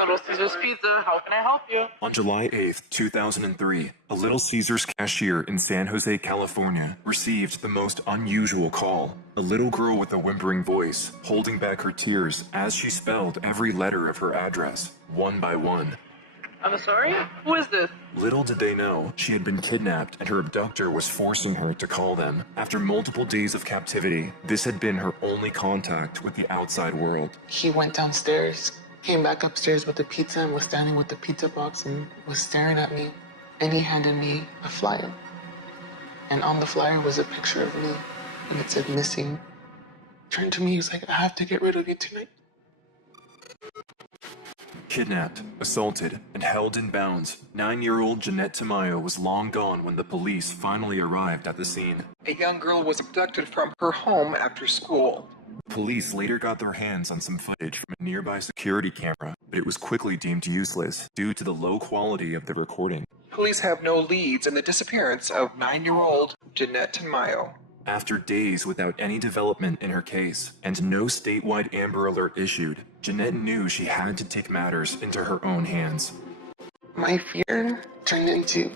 Little Caesars Pizza. How can I help you? On July 8th, 2003, a Little Caesars cashier in San Jose, California, received the most unusual call. A little girl with a whimpering voice, holding back her tears as she spelled every letter of her address, one by one. I'm sorry? Who is this? Little did they know, she had been kidnapped and her abductor was forcing her to call them. After multiple days of captivity, this had been her only contact with the outside world. He went downstairs, came back upstairs with the pizza and was standing with the pizza box and was staring at me. And he handed me a flyer. And on the flyer was a picture of me and it said missing. Turned to me, he was like, I have to get rid of you tonight. Kidnapped, assaulted, and held in bounds, 9-year-old Jeannette Tamayo was long gone when the police finally arrived at the scene. A young girl was abducted from her home after school. Police later got their hands on some footage from a nearby security camera, but it was quickly deemed useless due to the low quality of the recording. Police have no leads in the disappearance of 9-year-old Jeannette Tamayo. After days without any development in her case, and no statewide Amber Alert issued, Jeannette knew she had to take matters into her own hands. My fear turned into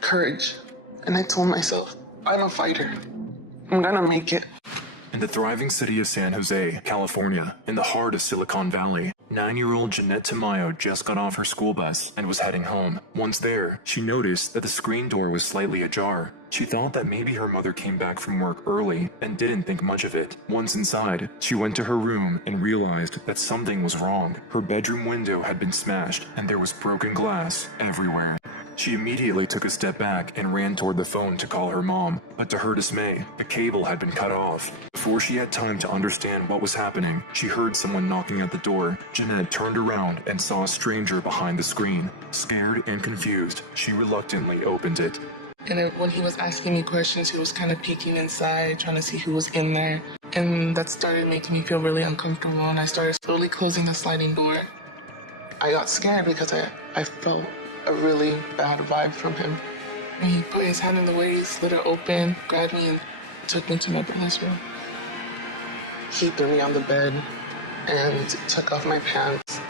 courage, and I told myself, I'm a fighter. I'm gonna make it. In the thriving city of San Jose, California, in the heart of Silicon Valley, 9-year-old Jeannette Tamayo just got off her school bus and was heading home. Once there, she noticed that the screen door was slightly ajar. She thought that maybe her mother came back from work early and didn't think much of it. Once inside, she went to her room and realized that something was wrong. Her bedroom window had been smashed and there was broken glass everywhere. She immediately took a step back and ran toward the phone to call her mom, but to her dismay, the cable had been cut off. Before she had time to understand what was happening, she heard someone knocking at the door. Jeannette turned around and saw a stranger behind the screen. Scared and confused, she reluctantly opened it. And when he was asking me questions, he was kind of peeking inside, trying to see who was in there. And that started making me feel really uncomfortable, and I started slowly closing the sliding door. I got scared because I felt a really bad vibe from him. And he put his hand in the way, he slid it open, grabbed me, and took me to my brother's room. He threw me on the bed and took off my pants.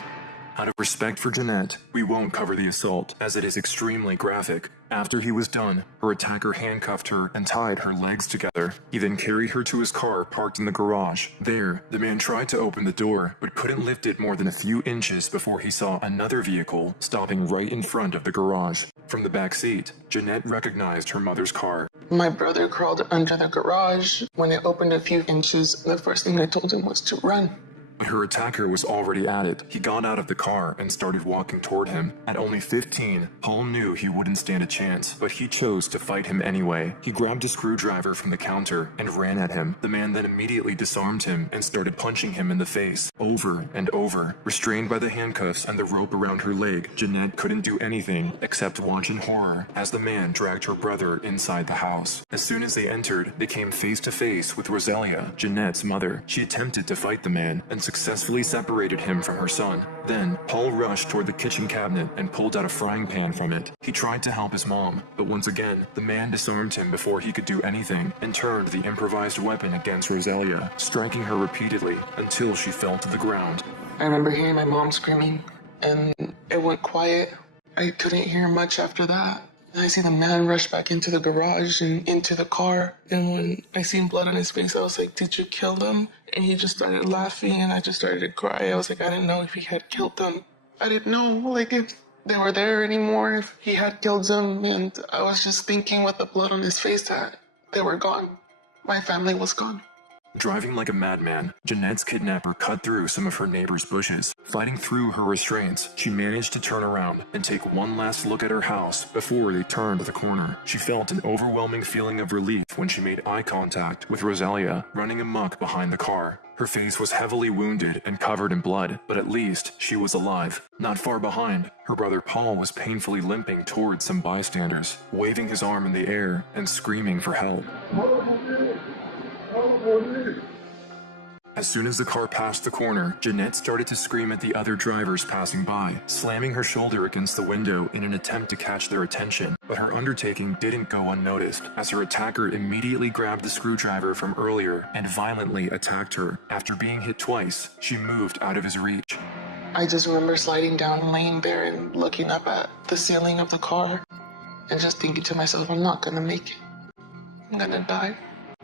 Out of respect for Jeannette, we won't cover the assault, as it is extremely graphic. After he was done, her attacker handcuffed her and tied her legs together. He then carried her to his car parked in the garage. There, the man tried to open the door, but couldn't lift it more than a few inches before he saw another vehicle stopping right in front of the garage. From the back seat, Jeannette recognized her mother's car. My brother crawled under the garage. When it opened a few inches, the first thing I told him was to run. But her attacker was already at it. He got out of the car and started walking toward him. At only 15, Paul knew he wouldn't stand a chance, but he chose to fight him anyway. He grabbed a screwdriver from the counter and ran at him. The man then immediately disarmed him and started punching him in the face, over and over. Restrained by the handcuffs and the rope around her leg, Jeannette couldn't do anything except watch in horror as the man dragged her brother inside the house. As soon as they entered, they came face to face with Rosalia, Jeannette's mother. She attempted to fight the man and successfully separated him from her son. Then, Paul rushed toward the kitchen cabinet and pulled out a frying pan from it. He tried to help his mom, but once again, the man disarmed him before he could do anything and turned the improvised weapon against Rosalia, striking her repeatedly until she fell to the ground. I remember hearing my mom screaming, and it went quiet. I couldn't hear much after that. And I see the man rush back into the garage and into the car. And when I seen blood on his face, I was like, did you kill them? And he just started laughing and I just started to cry. I was like, I didn't know if he had killed them. I didn't know, like, if they were there anymore, if he had killed them. And I was just thinking with the blood on his face that they were gone. My family was gone. Driving like a madman, Jeannette's kidnapper cut through some of her neighbor's bushes. Fighting through her restraints, she managed to turn around and take one last look at her house before they turned the corner. She felt an overwhelming feeling of relief when she made eye contact with Rosalia, running amok behind the car. Her face was heavily wounded and covered in blood, but at least she was alive. Not far behind, her brother Paul was painfully limping towards some bystanders, waving his arm in the air and screaming for help. As soon as the car passed the corner, Jeannette started to scream at the other drivers passing by, slamming her shoulder against the window in an attempt to catch their attention. But her undertaking didn't go unnoticed, as her attacker immediately grabbed the screwdriver from earlier and violently attacked her. After being hit twice, she moved out of his reach. I just remember sliding down and laying there and looking up at the ceiling of the car and just thinking to myself, I'm not gonna make it. I'm gonna die.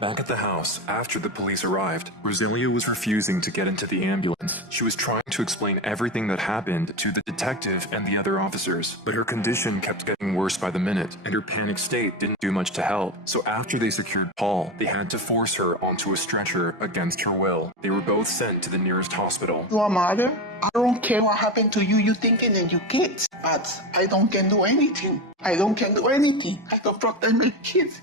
Back at the house, after the police arrived, Rosalia was refusing to get into the ambulance. She was trying to explain everything that happened to the detective and the other officers, but her condition kept getting worse by the minute, and her panic state didn't do much to help. So after they secured Paul, they had to force her onto a stretcher against her will. They were both sent to the nearest hospital. Your mother? I don't care what happened to you, you thinking and you kids, but I don't can do anything. I don't can do anything. I can protect my kids.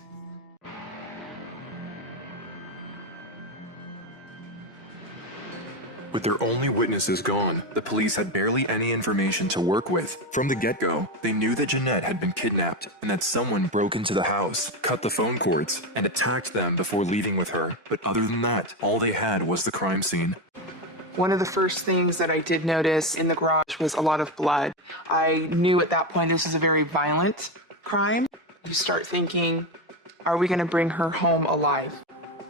With their only witnesses gone, the police had barely any information to work with. From the get-go, they knew that Jeannette had been kidnapped and that someone broke into the house, cut the phone cords, and attacked them before leaving with her. But other than that, all they had was the crime scene. One of the first things that I did notice in the garage was a lot of blood. I knew at that point this was a very violent crime. You start thinking, are we going to bring her home alive?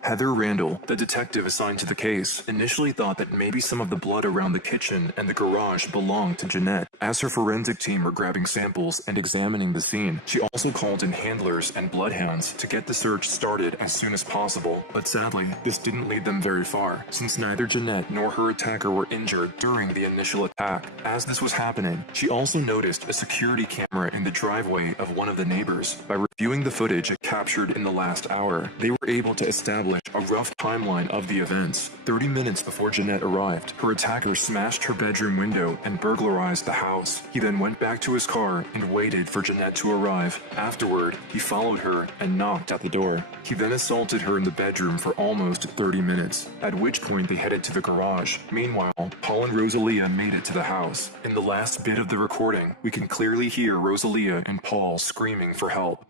Heather Randall, the detective assigned to the case, initially thought that maybe some of the blood around the kitchen and the garage belonged to Jeannette. As her forensic team were grabbing samples and examining the scene, she also called in handlers and bloodhounds to get the search started as soon as possible. But sadly, this didn't lead them very far, since neither Jeannette nor her attacker were injured during the initial attack. As this was happening, she also noticed a security camera in the driveway of one of the neighbors. By reviewing the footage it captured in the last hour, they were able to establish a rough timeline of the events. 30 minutes before Jeannette arrived, her attacker smashed her bedroom window and burglarized the house. He then went back to his car and waited for Jeannette to arrive. Afterward, he followed her and knocked at the door. He then assaulted her in the bedroom for almost 30 minutes, at which point they headed to the garage. Meanwhile, Paul and Rosalia made it to the house. In the last bit of the recording, we can clearly hear Rosalia and Paul screaming for help.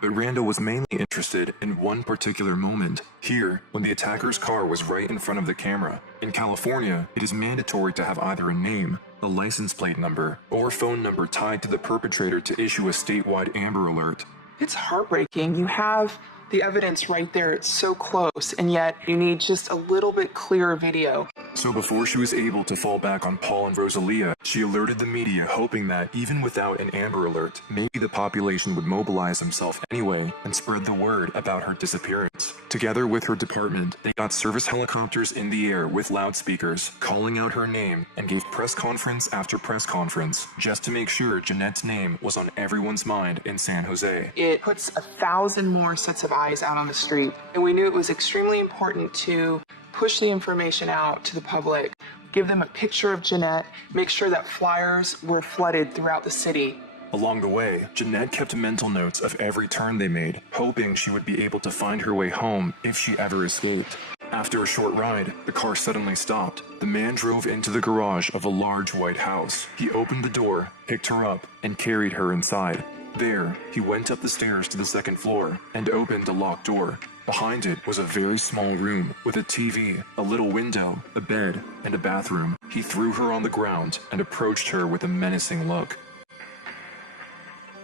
But Randall was mainly interested in one particular moment. Here, when the attacker's car was right in front of the camera. In California, it is mandatory to have either a name, a license plate number, or phone number tied to the perpetrator to issue a statewide Amber Alert. It's heartbreaking. You have the evidence right there. It's so close, and yet you need just a little bit clearer video. So before she was able to fall back on Paul and Rosalia, she alerted the media, hoping that, even without an Amber Alert, maybe the population would mobilize themselves anyway and spread the word about her disappearance. Together with her department, they got service helicopters in the air with loudspeakers, calling out her name, and gave press conference after press conference, just to make sure Jeannette's name was on everyone's mind in San Jose. It puts 1,000 more sets of eyes out on the street, and we knew it was extremely important to push the information out to the public, give them a picture of Jeannette, make sure that flyers were flooded throughout the city. Along the way, Jeannette kept mental notes of every turn they made, hoping she would be able to find her way home if she ever escaped. After a short ride, the car suddenly stopped. The man drove into the garage of a large white house. He opened the door, picked her up, and carried her inside. There, he went up the stairs to the second floor and opened a locked door. Behind it was a very small room with a TV, a little window, a bed, and a bathroom. He threw her on the ground and approached her with a menacing look.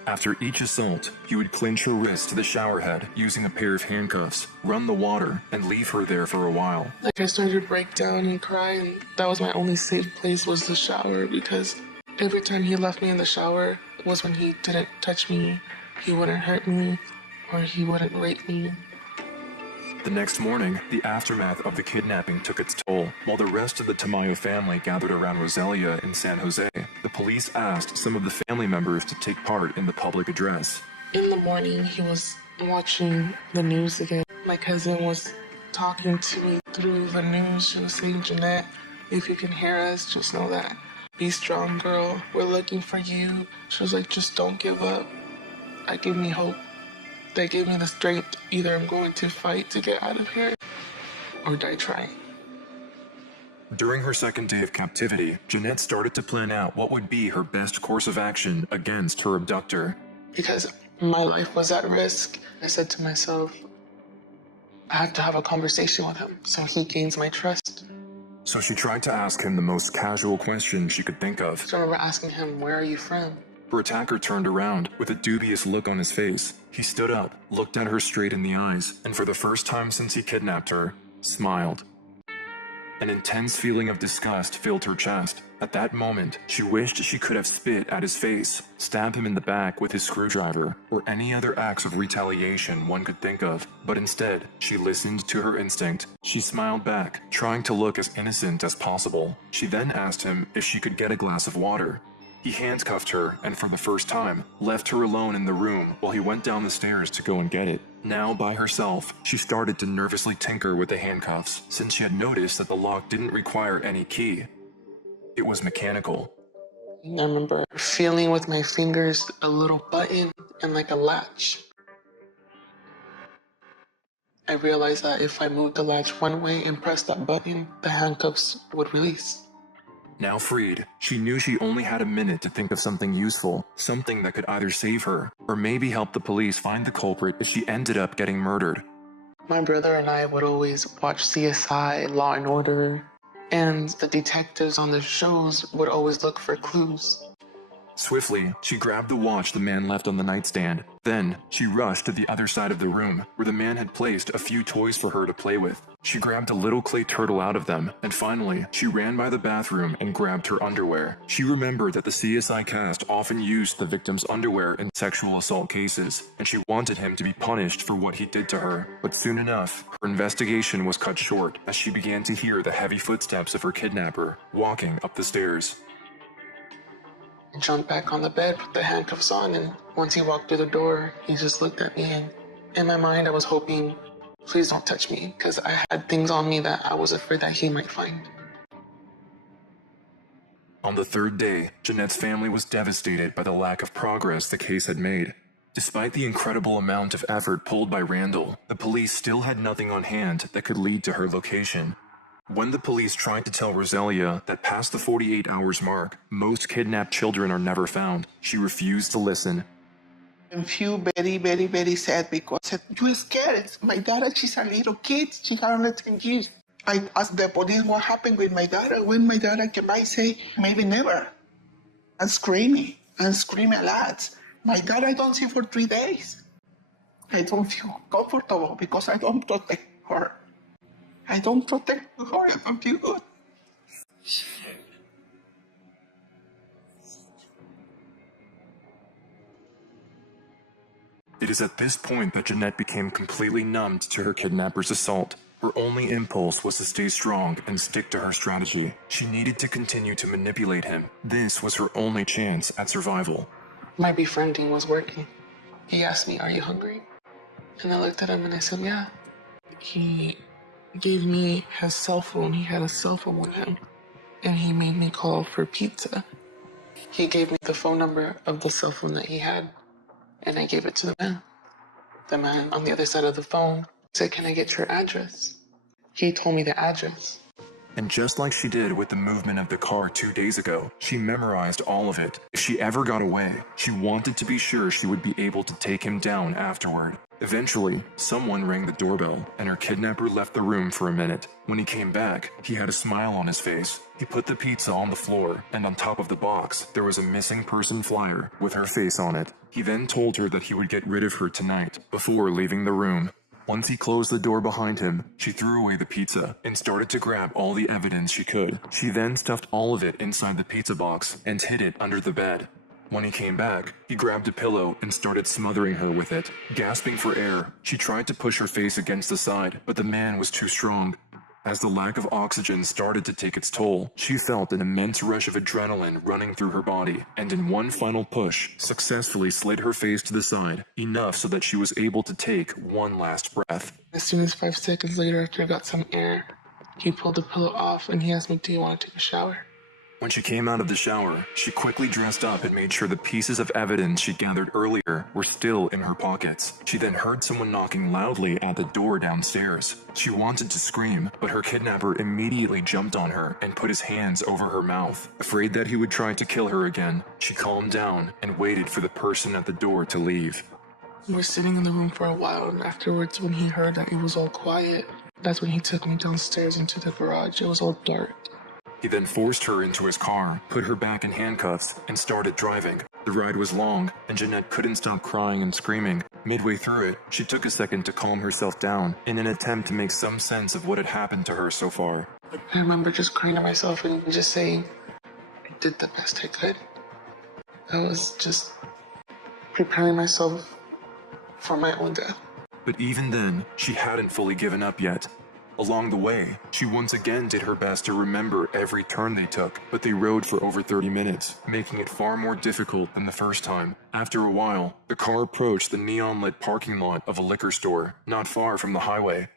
After each assault, he would clinch her wrist to the shower head using a pair of handcuffs, run the water, and leave her there for a while. Like, I started to break down and cry, and that was my only safe place, was the shower, because every time he left me in the shower was when he didn't touch me, he wouldn't hurt me, or he wouldn't rape me. The next morning, the aftermath of the kidnapping took its toll. While the rest of the Tamayo family gathered around Rosalia in San Jose, the police asked some of the family members to take part in the public address. In the morning, he was watching the news again. My cousin was talking to me through the news. She was saying, Jeannette, if you can hear us, just know that. Be strong, girl. We're looking for you. She was like, just don't give up. That gave me hope. That gave me the strength. Either I'm going to fight to get out of here or die trying. During her second day of captivity, Jeannette started to plan out what would be her best course of action against her abductor. Because my life was at risk, I said to myself, I have to have a conversation with him so he gains my trust. So she tried to ask him the most casual question she could think of. So I remember asking him, where are you from? Her attacker turned around with a dubious look on his face. He stood up, looked at her straight in the eyes, and for the first time since he kidnapped her, smiled. An intense feeling of disgust filled her chest. At that moment, she wished she could have spit at his face, stabbed him in the back with his screwdriver, or any other acts of retaliation one could think of. But instead, she listened to her instinct. She smiled back, trying to look as innocent as possible. She then asked him if she could get a glass of water. He handcuffed her and for the first time, left her alone in the room while he went down the stairs to go and get it. Now by herself, she started to nervously tinker with the handcuffs, since she had noticed that the lock didn't require any key. It was mechanical. I remember feeling with my fingers a little button and like a latch. I realized that if I moved the latch one way and pressed that button, the handcuffs would release. Now freed, she knew she only had a minute to think of something useful, something that could either save her, or maybe help the police find the culprit if she ended up getting murdered. My brother and I would always watch CSI, Law and Order, and the detectives on the shows would always look for clues. Swiftly, she grabbed the watch the man left on the nightstand. Then, she rushed to the other side of the room, where the man had placed a few toys for her to play with. She grabbed a little clay turtle out of them, and finally, she ran by the bathroom and grabbed her underwear. She remembered that the CSI cast often used the victim's underwear in sexual assault cases, and she wanted him to be punished for what he did to her. But soon enough, her investigation was cut short as she began to hear the heavy footsteps of her kidnapper walking up the stairs. I jumped back on the bed, put the handcuffs on, and once he walked through the door, he just looked at me, and in my mind I was hoping, please don't touch me, because I had things on me that I was afraid that he might find. On the third day, Jeannette's family was devastated by the lack of progress the case had made. Despite the incredible amount of effort pulled by Randall, the police still had nothing on hand that could lead to her location. When the police tried to tell Rosalia that past the 48 hours mark, most kidnapped children are never found, she refused to listen. I feel very, very, very sad because you're scared. My daughter, she's a little kid. She got only 10 years. I asked the police what happened with my daughter. When my daughter came by, say, maybe never. I'm screaming a lot. My daughter I don't see for 3 days. I don't feel comfortable because I don't protect her. I don't protect her. I don't feel good. It is at this point that Jeannette became completely numbed to her kidnapper's assault. Her only impulse was to stay strong and stick to her strategy. She needed to continue to manipulate him. This was her only chance at survival. My befriending was working. He asked me, are you hungry? And I looked at him and I said, yeah. He gave me his cell phone. He had a cell phone with him. And he made me call for pizza. He gave me the phone number of the cell phone that he had. And I gave it to the man. The man on the other side of the phone said, can I get your address? He told me the address. And just like she did with the movement of the car 2 days ago, she memorized all of it. If she ever got away, she wanted to be sure she would be able to take him down afterward. Eventually, someone rang the doorbell, and her kidnapper left the room for a minute. When he came back, he had a smile on his face. He put the pizza on the floor, and on top of the box, there was a missing person flyer with her face on it. He then told her that he would get rid of her tonight, before leaving the room. Once he closed the door behind him, she threw away the pizza and started to grab all the evidence she could. She then stuffed all of it inside the pizza box and hid it under the bed. When he came back, he grabbed a pillow and started smothering her with it. Gasping for air, she tried to push her face against the side, but the man was too strong. As the lack of oxygen started to take its toll, she felt an immense rush of adrenaline running through her body, and in one final push, successfully slid her face to the side, enough so that she was able to take one last breath. As soon as 5 seconds later, after I got some air, he pulled the pillow off and he asked me, do you want to take a shower? When she came out of the shower, she quickly dressed up and made sure the pieces of evidence she gathered earlier were still in her pockets. She then heard someone knocking loudly at the door downstairs. She wanted to scream, but her kidnapper immediately jumped on her and put his hands over her mouth. Afraid that he would try to kill her again, she calmed down and waited for the person at the door to leave. We were sitting in the room for a while, and afterwards, when he heard that it was all quiet, that's when he took me downstairs into the garage. It was all dark. He then forced her into his car, put her back in handcuffs, and started driving. The ride was long, and Jeannette couldn't stop crying and screaming. Midway through it, she took a second to calm herself down in an attempt to make some sense of what had happened to her so far. I remember just crying to myself and just saying, I did the best I could. I was just preparing myself for my own death. But even then, she hadn't fully given up yet. Along the way, she once again did her best to remember every turn they took, but they rode for over 30 minutes, making it far more difficult than the first time. After a while, the car approached the neon-lit parking lot of a liquor store, not far from the highway.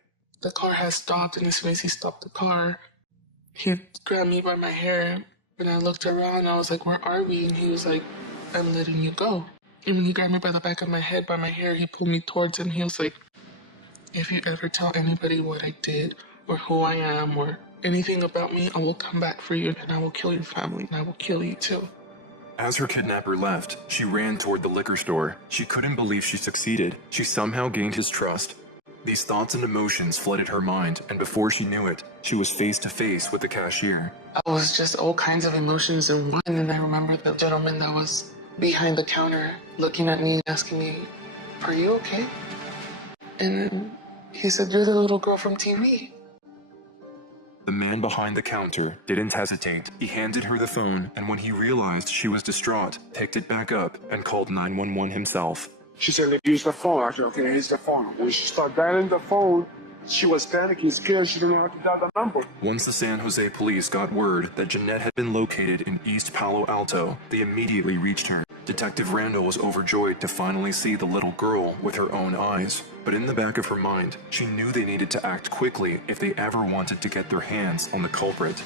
The car had stopped, and as soon as he stopped the car, he grabbed me by my hair, and I looked around, I was like, where are we? And he was like, I'm letting you go. And when he grabbed me by the back of my head, by my hair, he pulled me towards him. He was like, if you ever tell anybody what I did, or who I am, or anything about me, I will come back for you, and I will kill your family, and I will kill you too. As her kidnapper left, she ran toward the liquor store. She couldn't believe she succeeded. She somehow gained his trust. These thoughts and emotions flooded her mind, and before she knew it, she was face to face with the cashier. I was just all kinds of emotions in one, and I remember the gentleman that was behind the counter looking at me and asking me, are you okay? And he said, you're the little girl from TV. The man behind the counter didn't hesitate. He handed her the phone, and when he realized she was distraught, picked it back up and called 911 himself. She said, use the phone. I said, okay, use the phone. When she started dialing the phone, she was panicking, scared. She didn't know how to dial the number. Once the San Jose police got word that Jeannette had been located in East Palo Alto, they immediately reached her. Detective Randall was overjoyed to finally see the little girl with her own eyes. But in the back of her mind, she knew they needed to act quickly if they ever wanted to get their hands on the culprit.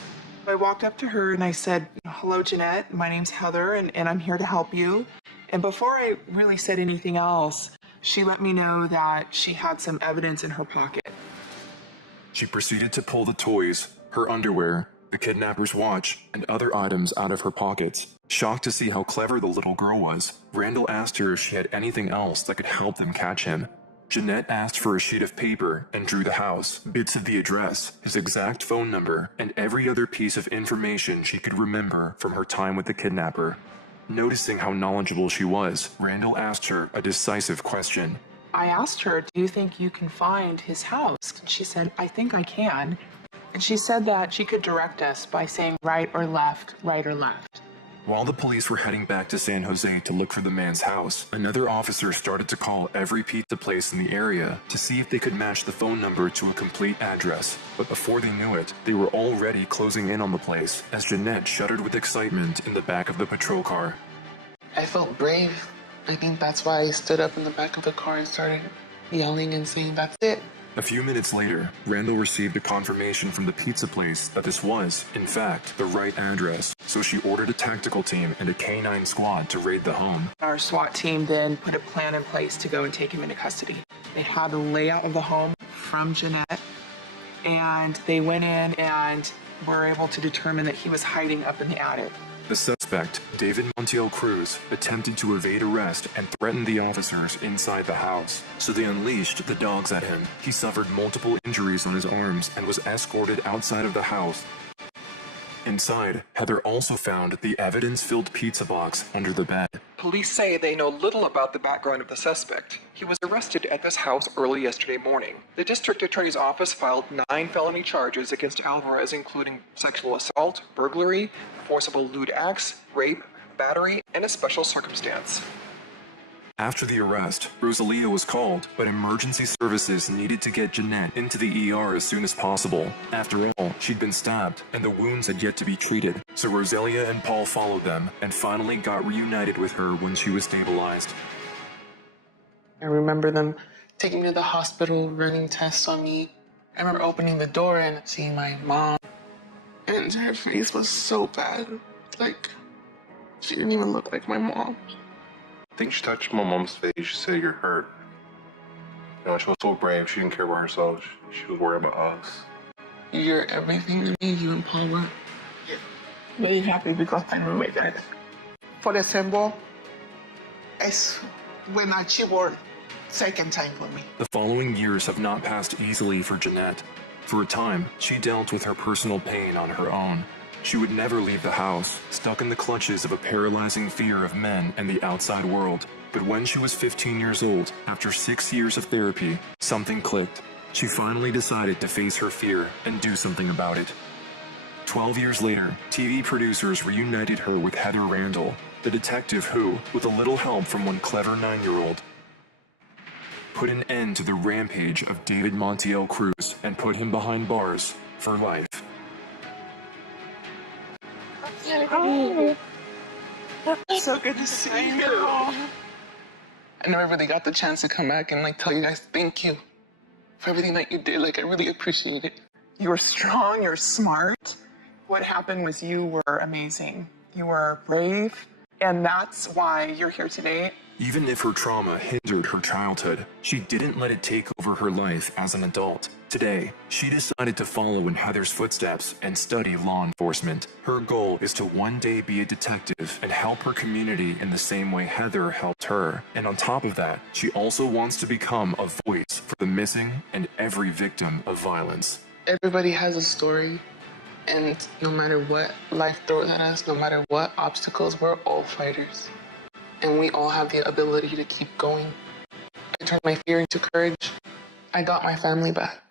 I walked up to her and I said, hello, Jeannette. My name's Heather, and I'm here to help you. And before I really said anything else, she let me know that she had some evidence in her pocket. She proceeded to pull the toys, her underwear, the kidnapper's watch, and other items out of her pockets. Shocked to see how clever the little girl was, Randall asked her if she had anything else that could help them catch him. Jeannette asked for a sheet of paper and drew the house, bits of the address, his exact phone number, and every other piece of information she could remember from her time with the kidnapper. Noticing how knowledgeable she was, Randall asked her a decisive question. I asked her, do you think you can find his house? She said, I think I can. And she said that she could direct us by saying right or left, right or left. While the police were heading back to San Jose to look for the man's house, another officer started to call every pizza place in the area to see if they could match the phone number to a complete address. But before they knew it, they were already closing in on the place as Jeannette shuddered with excitement in the back of the patrol car. I felt brave. I think that's why I stood up in the back of the car and started yelling and saying, that's it. A few minutes later, Randall received a confirmation from the pizza place that this was, in fact, the right address, so she ordered a tactical team and a K-9 squad to raid the home. Our SWAT team then put a plan in place to go and take him into custody. They had a layout of the home from Jeannette, and they went in and were able to determine that he was hiding up in the attic. The suspect, David Montiel Cruz, attempted to evade arrest and threatened the officers inside the house, so they unleashed the dogs at him. He suffered multiple injuries on his arms and was escorted outside of the house. Inside, Heather also found the evidence-filled pizza box under the bed. Police say they know little about the background of the suspect. He was arrested at this house early yesterday morning. The district attorney's office filed 9 felony charges against Alvarez, including sexual assault, burglary, forcible lewd acts, rape, battery, and a special circumstance. After the arrest, Rosalia was called, but emergency services needed to get Jeannette into the ER as soon as possible. After all, she'd been stabbed, and the wounds had yet to be treated, so Rosalia and Paul followed them, and finally got reunited with her when she was stabilized. I remember them taking me to the hospital, running tests on me. I remember opening the door and seeing my mom, and her face was so bad. Like, she didn't even look like my mom. I think she touched my mom's face. She said, you're hurt. You know, she was so brave. She didn't care about herself. She was worried about us. You're everything to me, you and Paul were. Really happy because my roommate died. For December, es when she worked second time for me. The following years have not passed easily for Jeannette. For a time, she dealt with her personal pain on her own. She would never leave the house, stuck in the clutches of a paralyzing fear of men and the outside world. But when she was 15 years old, after 6 years of therapy, something clicked. She finally decided to face her fear and do something about it. 12 years later, TV producers reunited her with Heather Randall, the detective who, with a little help from one clever 9-year-old, put an end to the rampage of David Montiel Cruz and put him behind bars for life. So good to see you. I never really got the chance to come back and tell you guys thank you for everything that you did. I really appreciate it. You were strong, you're smart. What happened was you were amazing. You were brave, and that's why you're here today. Even if her trauma hindered her childhood, she didn't let it take over her life as an adult. Today, she decided to follow in Heather's footsteps and study law enforcement. Her goal is to one day be a detective and help her community in the same way Heather helped her. And on top of that, she also wants to become a voice for the missing and every victim of violence. Everybody has a story, and no matter what life throws at us, no matter what obstacles, we're all fighters. And we all have the ability to keep going. I turned my fear into courage. I got my family back.